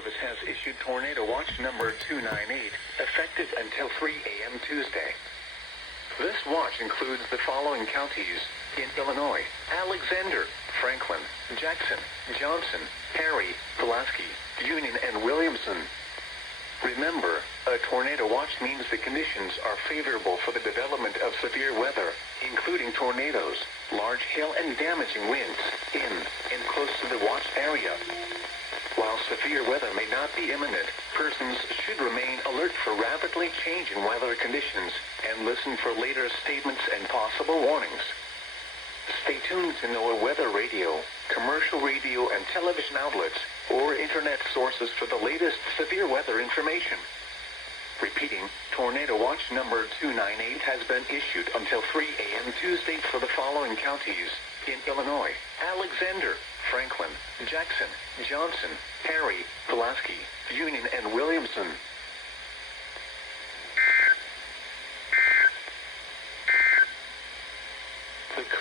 Service has issued Tornado Watch number 298, effective until 3 a.m. Tuesday. This watch includes the following counties in Illinois: Alexander, Franklin, Jackson, Johnson, Perry, Pulaski, Union, and Williamson. Remember, a tornado watch means the conditions are favorable for the development of severe weather, including tornadoes, large hail, and damaging winds in and close to the watch area. While severe weather may not be imminent, persons should remain alert for rapidly changing weather conditions and listen for later statements and possible warnings. Stay tuned to NOAA weather radio, commercial radio and television outlets, or internet sources for the latest severe weather information. Repeating, Tornado Watch number 298 has been issued until 3 a.m. Tuesday for the following counties in Illinois: Alexander, Franklin, Jackson, Johnson, Perry, Pulaski, Union, and Williamson.